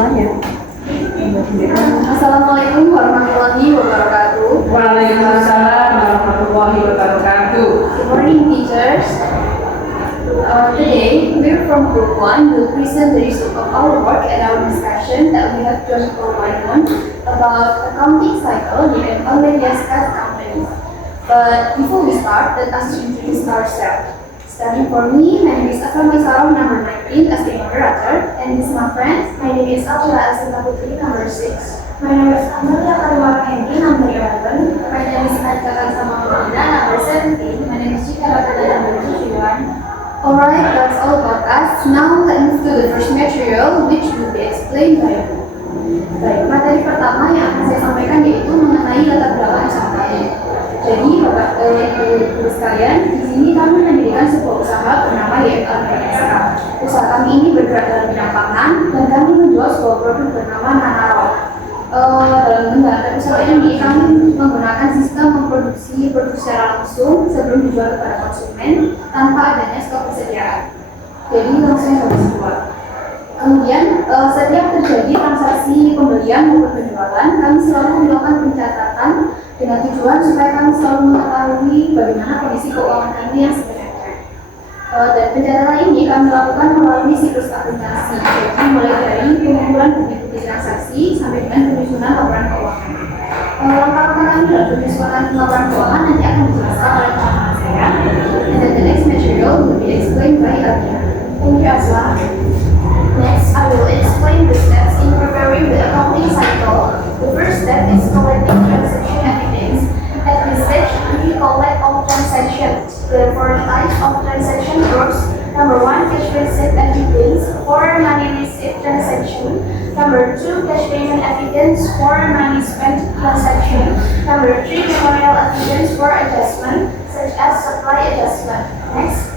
semuanya. Assalamualaikum warahmatullahi wabarakatuh. Waalaikumsalam warahmatullahi wabarakatuh. Good morning, teachers. Today, we're from Group 1 will present the result of our work and our discussion that we have just provided on about accounting cycle in oil and gas companies. But before we start, let us introduce ourselves. Starting for me, my name is Asma Sarah, number 19, as the moderator, and this is my friend. My name is Aula Asinta Putri, number 6. My name is Amelia Karumara Henry, number 11. My name is Aika Kansama Amanda, number 17. My name is Chika Ratana, number 21. Alright, that's all about us. Now let's move to the first material, which will be explained by you. Baik, materi pertama yang akan saya sampaikan yaitu mengenai latar belakang usaha. Jadi, Bapak Ibu sekalian, di sini kami mendirikan sebuah usaha bernama YFL PSK. Usaha kami ini bergerak dalam bidang pangan dan kami menjual sebuah produk bernama Nanaro. Dalam menjalankan usaha ini, kami menggunakan sistem memproduksi produk secara langsung sebelum dijual kepada konsumen tanpa adanya stok persediaan. Jadi langsung habis jual. Kemudian setiap terjadi transaksi pembelian maupun penjualan, kami selalu melakukan pencatatan dengan tujuan supaya kami selalu mengetahui bagaimana kondisi keuangan kami yang sebenarnya. Dan pencatatan ini kami lakukan melalui siklus aplikasi, jadi mulai dari pengumpulan bukti-bukti transaksi sampai dengan penyusunan laporan keuangan. Langkah-langkah kami dalam penyusunan laporan keuangan nanti akan dijelaskan oleh teman-teman saya. And then the next material will be explained by Abia. Thank you, Asla. Next, I will explain the steps in preparing the accounting cycle. The first step is collecting transaction evidence. At this stage, we collect all transactions. There are 4 types of transaction groups. Number 1, cash receipt evidence for money received transaction. Number 2, cash payment evidence for money spent transaction. Number 3, memorial evidence for adjustment, such as supply adjustment. Next,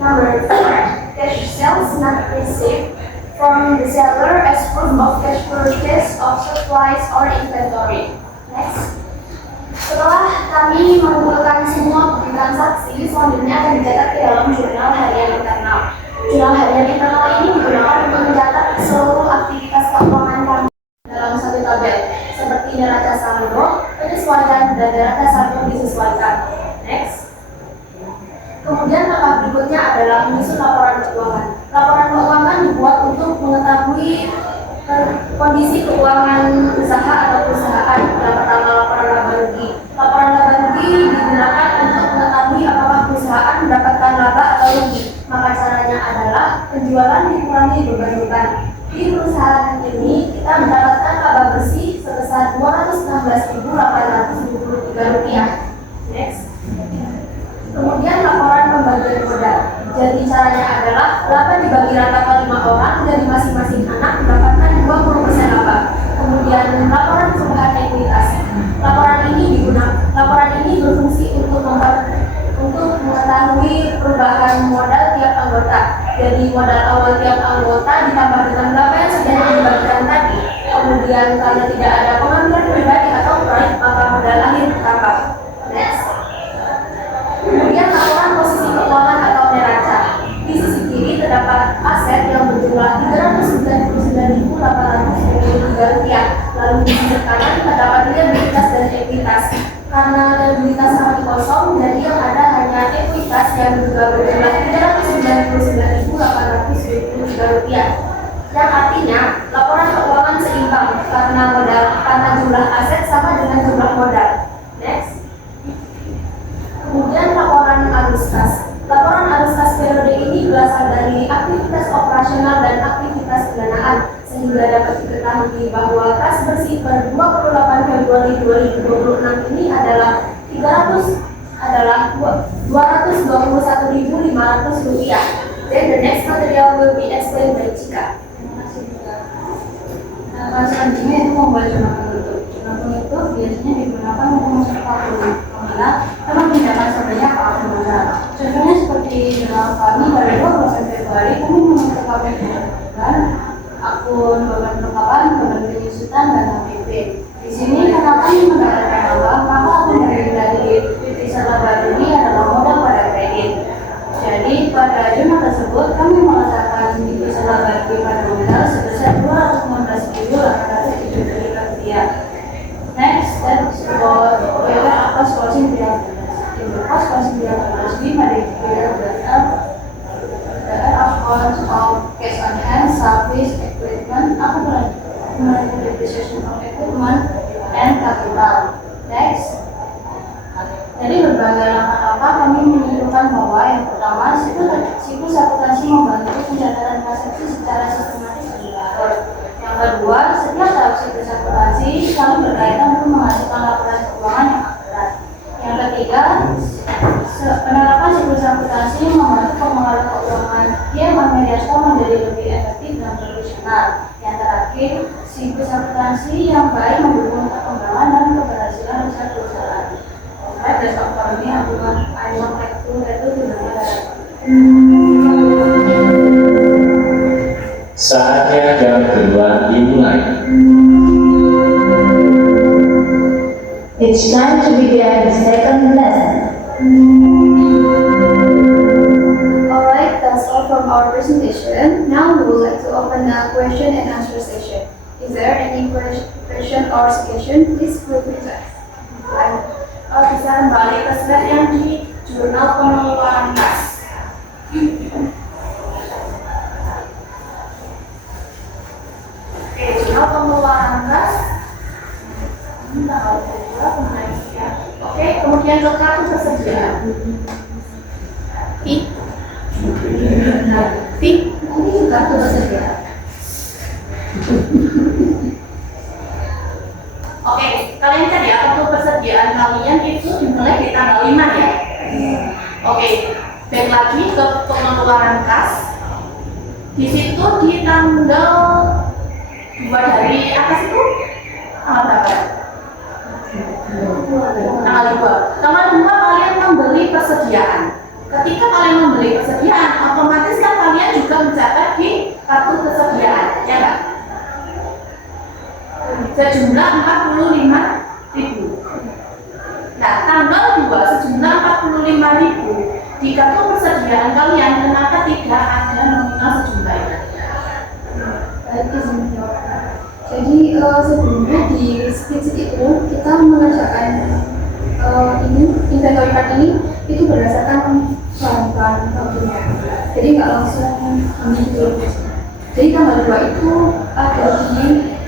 number 4, cash sales not received from the seller as proof of cash purchase of supplies or inventory. Next, setelah kami mengumpulkan semua bukti transaksi, selanjutnya akan dicatat ke dalam jurnal harian internal. Jurnal harian internal ini digunakan untuk mencatat seluruh aktivitas keuangan kami dalam satu tabel, seperti neraca saldo, penyesuaian, dan neraca saldo disesuaikan. Next. Kemudian langkah berikutnya adalah menyusun laporan keuangan. Laporan keuangan dibuat untuk mengetahui kondisi keuangan usaha atau perusahaan. Yang pertama, laporan laba rugi. Laporan laba rugi digunakan untuk mengetahui apakah perusahaan mendapatkan laba atau rugi. Maka caranya adalah penjualan dikurangi beban-beban. Di perusahaan ini kita mendapatkan laba bersih sebesar Rp216.823. Next. Kemudian laporan pembagian modal. Jadi caranya adalah laba dibagi rata ke 5 orang dari masing-masing anak mendapatkan 20% laba. Kemudian laporan perubahan ekuitas. Laporan ini berfungsi untuk mengetahui perubahan modal tiap anggota. Jadi modal awal tiap anggota ditambah dengan laba yang sudah dibagikan tadi. Kemudian karena tidak ada pengambilan pribadi atau proyek, maka modal akhir ditambah. Next. Kemudian laporan posisi keuangan atau neraca. Di sisi kiri terdapat aset yang berjumlah Rp399.823. Lalu di sisi kanan terdapat liabilitas dan ekuitas. Karena liabilitas sangat kosong, jadi yang ada hanya ekuitas yang juga berjumlah Rp399.823. Yang artinya laporan keuangan seimbang karena jumlah aset sama dengan jumlah modal. Next. Kemudian laporan arus kas. Laporan arus kas periode ini berasal dari aktivitas operasional dan aktivitas pendanaan, sehingga dapat diketahui bahwa kas bersih per 28 Februari 2026 ini adalah Rp221.500. Then the next material will be explained by Chika. Selanjutnya itu membuat jurnal penutup. Jurnal penutup biasanya digunakan untuk mencatat pemilah karena tindakan sebenarnya apa modal. Contohnya seperti jurnal kami pada 20 Februari kami menetapkan akun beban perlengkapan, beban penyusutan, dan HPP. Di sini karena kami mendapatkan laba, maka akun dari Titisan laba ini adalah modal pada kredit. Jadi pada jurnal tersebut kami meletakkan Titisan laba pada modal sebesar Rp215.000 cost of cash on hand, service, equipment, accumulated depreciation of equipment, and capital. Next. Dari berbagai langkah-langkah kami menyimpulkan bahwa yang pertama, siklus akuntansi membantu pencatatan transaksi secara sistematis dan teratur. Yang kedua, setiap tahap siklus akuntansi selalu berkaitan untuk menghasilkan laporan keuangan yang akurat. Yang ketiga, penerapan siklus akuntansi membantu pengelolaan keuangan yang Ameriaska menjadi lebih efektif dan profesional. Yang terakhir, siklus akuntansi yang baik mendukung perkembangan dan keberhasilan usaha perusahaan. That's all for me. I want like to get to the Saatnya jam kedua dimulai. It's time to begin the second lesson. Alright, that's all from our presentation. Now we would like to open a question and answer session. Is there any question or suggestion? Please feel free to ask. Bisa kembali ke slide yang di jurnal pengeluaran kas. Oke, jurnal pengeluaran kas. Oke, kemudian ke kartu persediaan. Ini kartu persediaan. Oke, kalian cari kartu persediaan kalian itu dimulai di tanggal 5 ya. Oke, back lagi ke pengeluaran kas. Di situ di tanggal 2 dari atas itu tanggal berapa? Tanggal 2. Tanggal 2 kalian membeli persediaan. Ketika kalian membeli persediaan, otomatis kan kalian juga mencatat di kartu persediaan, ya kan? Sejumlah 45.000. Nah, tanggal 2 sejumlah 45.000 di kartu persediaan kalian, kenapa tidak ada nominal sejumlah itu? Jadi sebelumnya di spreadsheet itu kita mengerjakan ini inventory card ini itu berdasarkan bahan-bahan tentunya. Jadi nggak langsung ambil. Jadi tanggal 2 itu ada di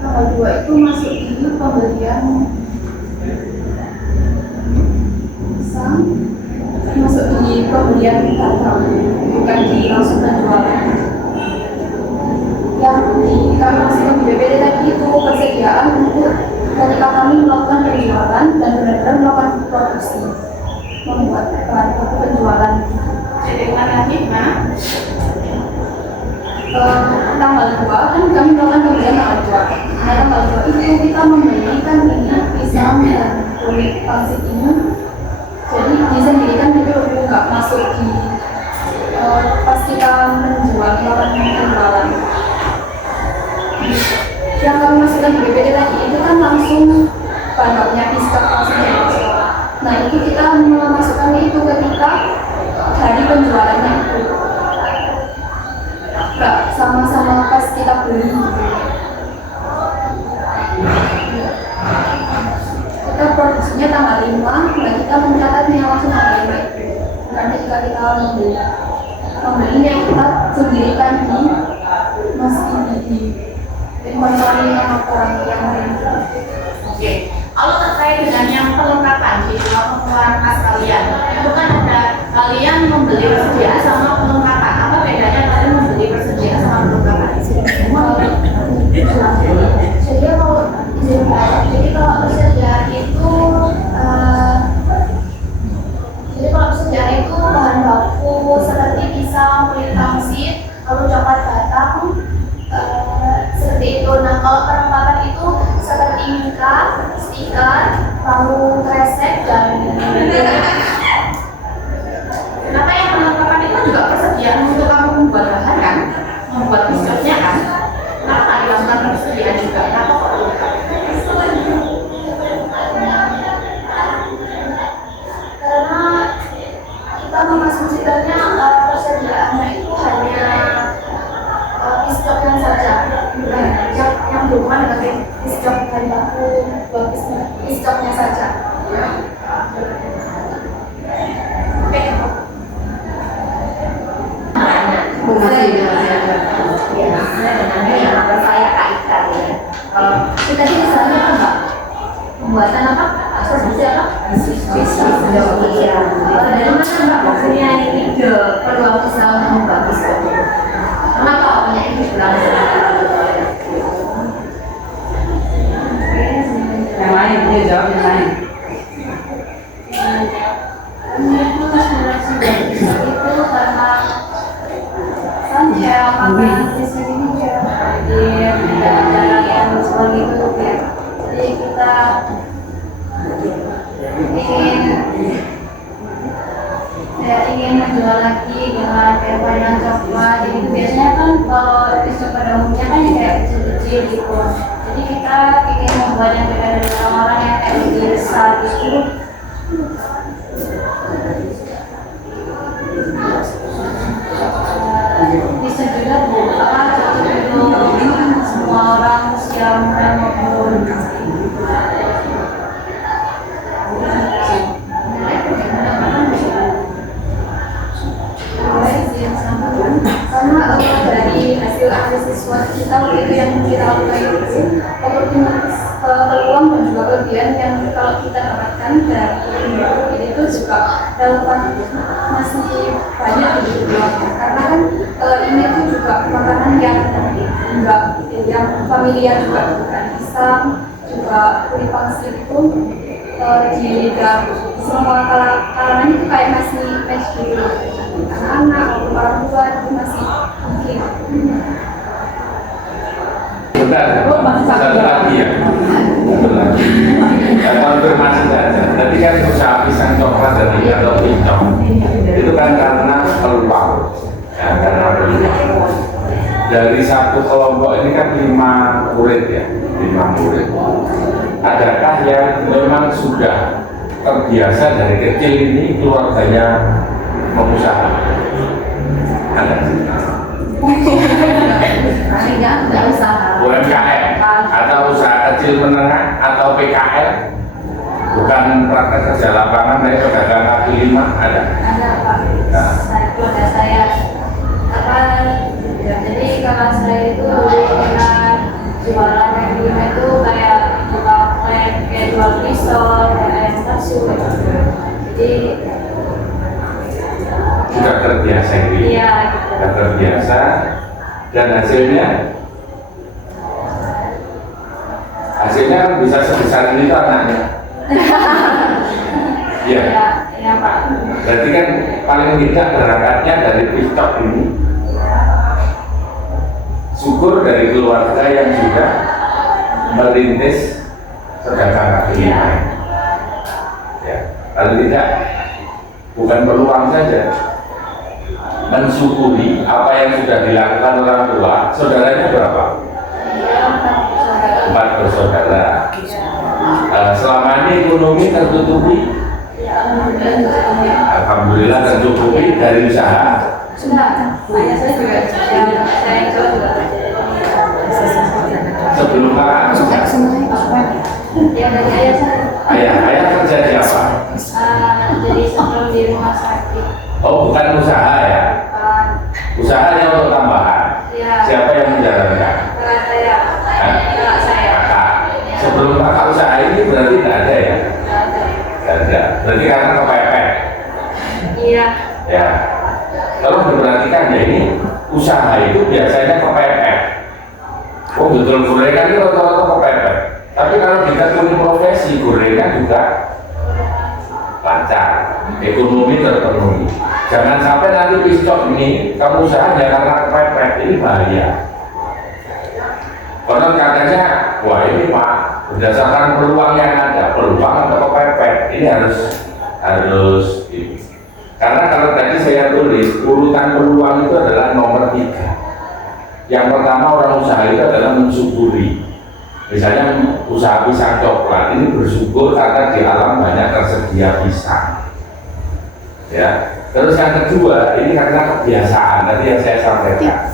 tanggal 2 itu masuk di pembelian masuk di pembelian barang, bukan di langsung penjualan. Yang kami masukkan di BPD tadi itu persediaan untuk ketika kami melakukan penjualan dan benar-benar melakukan produksi, membuat bahan baku penjualan. Jadi lagi mana? Tanggal 2 kan kami melakukan pembelian tanggal 2. Nah, tanggal 2 itu kita membelikan ini pisang dan kulit pangsit ini. Jadi disendirikan itu nggak masuk di pas kita melakukan penjualan. Yang kami masukkan di BPD tadi itu kan langsung bahan bakunya pisang pangsit. Nah, itu kita memasukkan itu ketika hari penjualannya itu. Nggak sama-sama pas kita beli. Kita produksinya tanggal 5, nah kita mencatatnya langsung tanggal 5 itu. Karena jika kita membelinya kita sendirikan di mesin di inventory yang orang yang lain. Oke. Kalau terkait dengan yang perlengkapan di dalam pengeluaran kas kalian, itu kan ada kalian membeli persediaan sama perlengkapan. Apa bedanya kalian membeli persediaan sama perlengkapan? Jadi kalau persediaan itu bahan baku seperti pisang, kulit pangsit, lalu coklat batang, seperti itu. Nah, kalau perlengkapan itu seperti mika, stiker, lalu kresek dan Kenapa yang perlengkapan Ya, sebenarnya yang apa saya kaitkan ya. Kalau kita di sana apa? Pembuatan apa? Produksi apa? Bisnis. Iya. Dari mana Mbak maksudnya ini peluang usaha untuk membuat bisnis? Kenapa punya ini bilang? Yang lain, dia jawab yang lain. Itu sebenarnya itu karena kan ya makanan desa ini ya jarang yang seperti itu ya. Jadi kita ingin menjual lagi dengan kayak varian coklat. Jadi itu biasanya kan kalau desa pada umumnya kan yang kayak kecil-kecil gitu. Jadi kita ingin membuat yang beda dari orang-orang yang kayak di desa gitu. Bisa juga cocok untuk semua orang usia muda maupun karena dari hasil analisis SWOT kita itu yang kita lakukan itu oportunitas peluang dan juga kelebihan yang kalau kita dapatkan dari itu juga relevan masih banyak di peluangnya karena kan ini tuh juga makanan yang enggak yang familiar juga bukan pisang juga kulit pangsit itu di lidah semua kalangan itu kayak masih match gitu anak-anak maupun orang tua itu masih mungkin. Bentar, satu lagi ya. Satu lagi. Konfirmasi saja. Tadi kan usaha pisang coklat dari atau pincong itu kan karena peluang, ya, karena peluang. Dari satu kelompok ini kan 5 murid ya, 5 murid. Adakah yang memang sudah terbiasa dari kecil ini keluarganya pengusaha? Ada sih. Enggak usaha. UMKM atau usaha kecil menengah atau PKL, bukan praktek kerja lapangan dari pedagang kaki lima ada. Pak. Nah. Keluarga saya apa ya, jadi kakak saya itu pernah jualan kaki lima itu kayak kayak jual pisau kayak ayam bakso jadi Sudah terbiasa ini. iya Sudah terbiasa dan hasilnya kan bisa sebesar ini tuh anaknya. Iya. ya Pak. Berarti kan paling tidak berangkatnya dari TikTok ini. Syukur dari keluarga yang sudah merintis pedagang kaki lima. Ya, paling tidak bukan peluang saja, mensyukuri apa yang sudah dilakukan orang tua. Saudaranya berapa? 4 bersaudara. Selama ini ekonomi tertutupi. Alhamdulillah tercukupi dari usaha. Sudah, ayah saya juga saya juga Sebelum kakak ya dari ayah saya ayah kerja di apa? jadi sebelum di rumah sakit Oh, bukan usaha ya? Usahanya untuk tambahan. ya Siapa yang menjalankan? kakak saya kakak saya Kakak. Sebelum kakak usaha ini berarti tidak ada ya? Tidak ada. Berarti kakak kepepet. iya Ya. Kalau diperhatikan ya ini usaha itu biasanya kepepet. Oh betul, gorengan itu rata-rata kepepet. Tapi kalau ditekuni profesi, gorengan juga lancar, ekonomi terpenuhi. Jangan sampai nanti piscok ini kamu usaha hanya karena kepepet, ini bahaya. Konon katanya, wah ini Pak, berdasarkan peluang yang ada, peluang atau kepepet, ini harus ini. Karena kalau tadi saya tulis, urutan peluang itu adalah nomor 3. Yang pertama orang usaha itu adalah mensyukuri. Misalnya usaha pisang coklat ini bersyukur karena di alam banyak tersedia pisang. Ya. Terus yang kedua, ini karena kebiasaan, tadi yang saya sampaikan.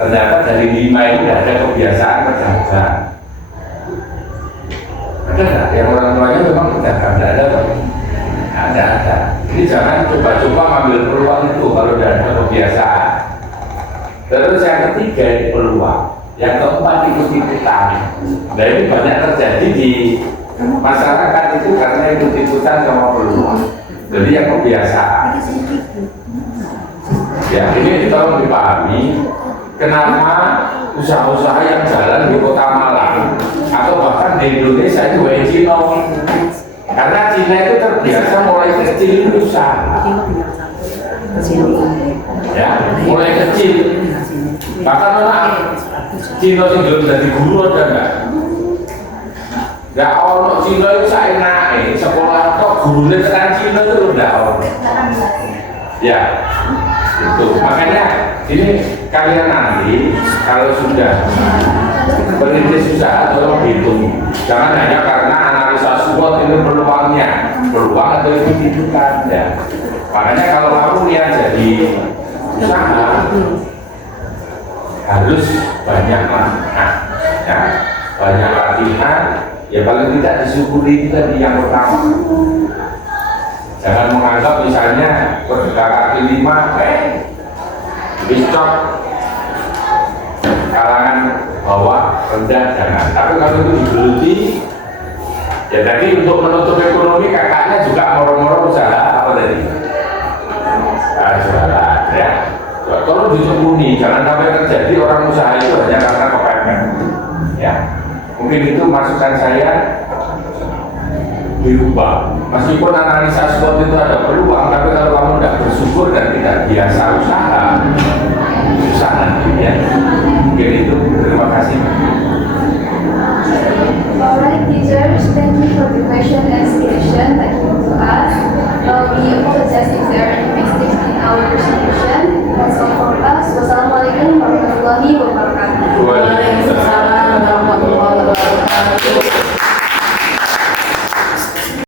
Ternyata dari 5 ini tidak ada kebiasaan pedagang. Ada nggak? Yang orang tuanya memang pedagang, tidak ada loh. Ada. Ini jangan coba-coba ngambil peluang itu kalau tidak ada kebiasaan. Terus yang ketiga ini peluang, yang keempat ikut-ikutan. Nah ini banyak terjadi di masyarakat itu karena ikut-ikutan sama peluang. Jadi yang kebiasaan. Ya ini tolong dipahami kenapa usaha-usaha yang jalan di Kota Malang atau bahkan di Indonesia itu Cina. Karena Cina itu terbiasa mulai kecil usaha. Ya, mulai kecil. Bahkan anak Cina itu belum jadi guru ada enggak? Enggak ono Cina itu saenake sekolah kok gurune tekan Cina itu enggak ono. Ya. Itu makanya ini kalian nanti kalau sudah berintis usaha tolong hitung. Jangan hanya karena analisa SWOT ini peluangnya, peluang atau itu kan ya. Makanya kalau kamu niat jadi usaha harus banyak latihan, ya, banyak latihan. Ya paling tidak disyukuri itu tadi yang pertama. Jangan menganggap misalnya berdekatan kaki 5, biscok kalangan bawah rendah jangan. Tapi kalau itu digeluti, ya tadi untuk menutup ekonomi kakaknya juga moro-moro usaha apa tadi? Jualan ya. Tolong dicumpuni, jangan sampai terjadi orang usaha itu hanya karena kepepet. Ya, mungkin itu masukan saya dirubah. Meskipun analisa SWOT itu ada